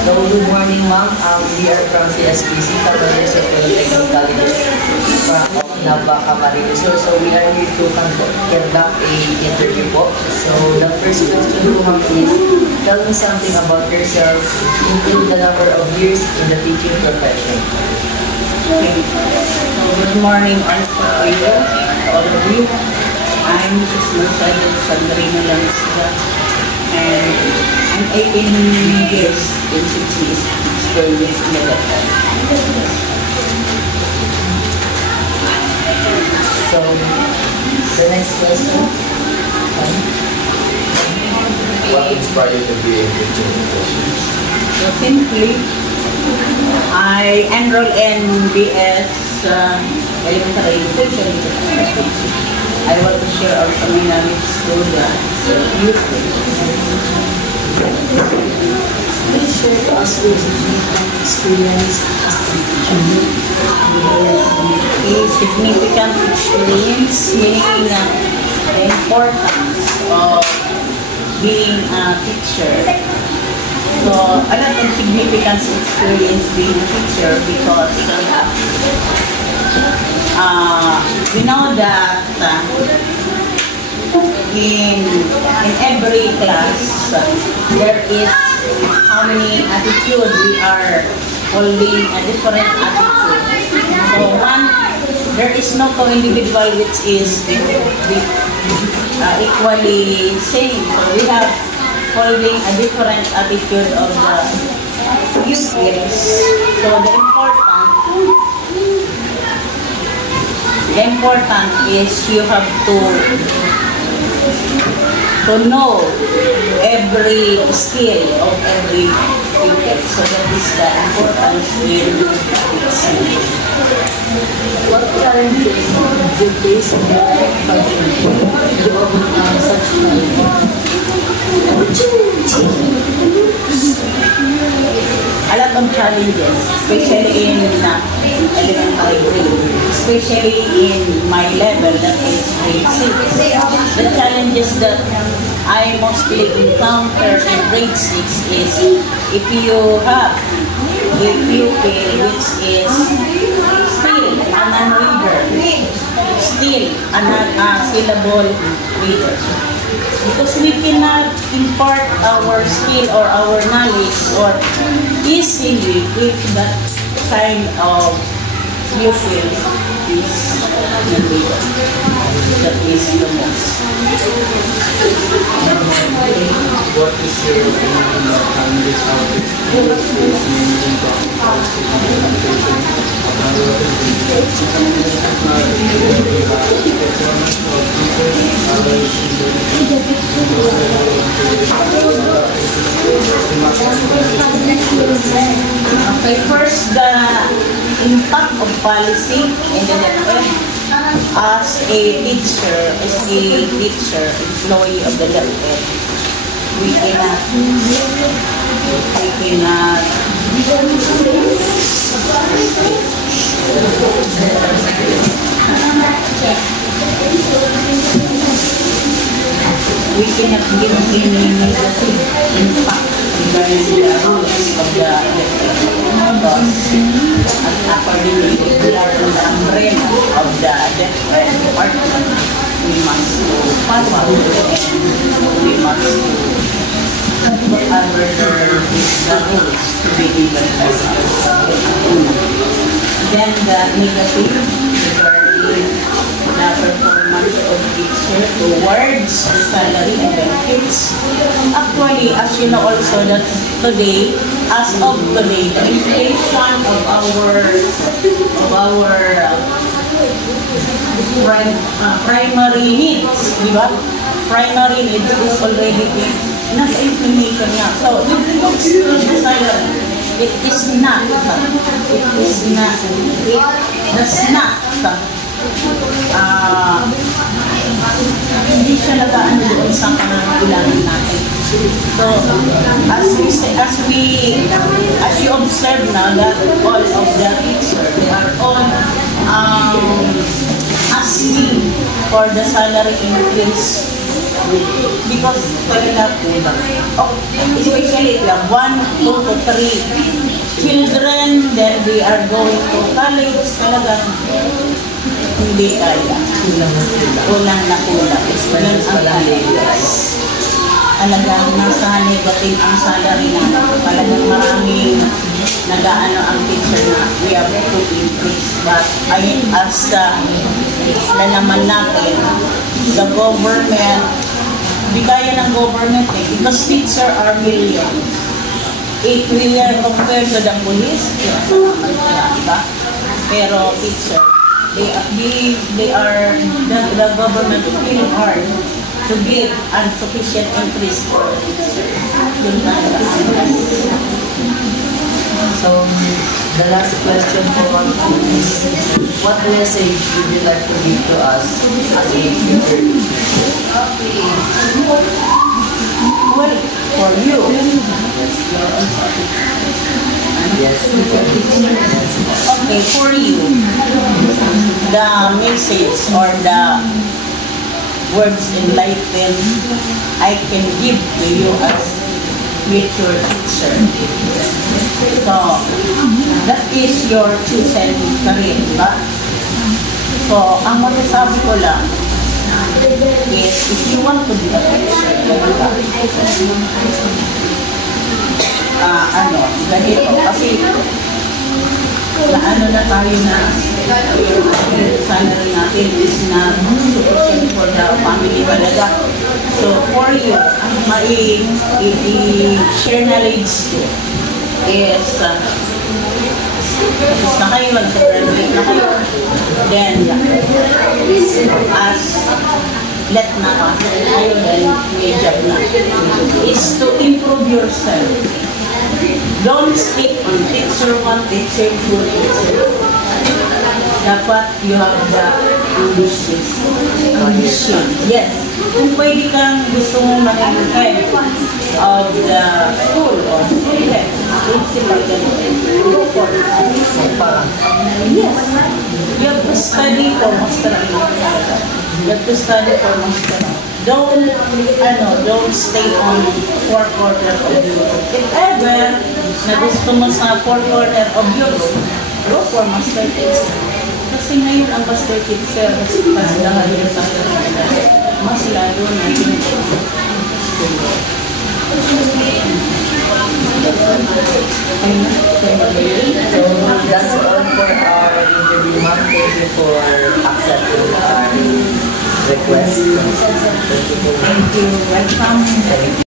So, good morning, ma'am. We are from CSPC, Caballeros of Polytechnic Colleges from Nava, Camarines. So, we are here to conduct a interview po. So, the first question po, ma'am, is tell me something about yourself, include the number of years in the teaching profession. Okay. So, good morning also to you, all of you. I'm Mrs. Mercedes Sandrina Lancia, and I'm 18 years in 6 years experience in the lab. So, the next question. What inspired you to be a teaching profession? So, simply, I enrolled in BS Elementary Education. I want to share also my knowledge to the youth. Please share to us your significant experience as a teacher. A significant experience, meaning the importance of being a teacher. So, a lot of significant experience being a teacher because we know that in every class there is how many attitude we are holding a different attitude. So there is no co-individual which is equally same. So we have holding a different attitude of the youth. So the important is you have to know every skill of every pupil. So that is the importance in teaching. What challenges do you face in your profession to overcome such A lot of challenges, especially in elementary grade, especially in my level, that is grade 6. The challenges that I mostly encounter in grade 6 is if you have a pupil which is still a non-reader, still a non-syllable reader. Because we cannot impart our skill or our knowledge or easily if that kind of pupil is non-reader. That is the most. What is your opinion on challenges out there in policy implementation Okay, first the impact of policy in the DepEd as a teacher, employee of the DepEd. We cannot give any negative impact regarding the rules of the and accordingly, we are in the umbrella of the DepEd department. We must follow and we must whatever the rules to be implemented. Then the negative regarding the performance of teacher towards the salary and benefits. Actually, as you know also that today, as of today, the inflation of our primary needs, di ba? Primary needs is already nasa inflation niya. So, with regards to the salary, it does not hindi siya nag-aano doon sa pangangailangan natin. So, as you observe now that all of the teachers, they are all asking for the salary increase Because talaga kulang. Oh, especially lang 1, 2 to 3 children, then they are going to college, talagang hindi kaya. Kulang na sila. Kulang na kulang. Expenses Yan ang pala talagang talagang nasa negative ang salary na talagang maraming nag-aano ang teacher na we have to increase. But as lalaman natin, the government, di kaya ng government because teacher are million. If we are compared to the police, diba? Pero teacher, they are the government really hard to give insufficient increase for teacher. So, the last question for is, what message would you like to give to us as a teacher? Well, for you, Yes. okay, for you, the message or the words enlightened I can give to you as future teacher. So, that is your chosen career, diba? So, ang masasabi ko lang is, if you want to be a teacher, ganito, kasi na na tayo na salary natin is na sufficient for the family talaga. So, for you, i-share knowledge ko is na kayo, nag-graduate na kayo, then as let na ka, kayo then may job na, is to improve yourself. Don't stick on teacher 1, teacher 2, teacher. Dapat you have the ambition. Yes. Kung pwede kang gusto mo maging head of the school or student, principal, go for it. Yes. You have to study for master. You have to study for master. Don't stay on 4 quarters of Europe. If ever na gusto mo sa 4 quarters of Europe, go for master teacher. Kasi ngayon ang master teacher, mas dahil sa mas lalo na So, that's all for our interview, ma'am. Thank you for accepting our request. Thank you. Thank you. Welcome.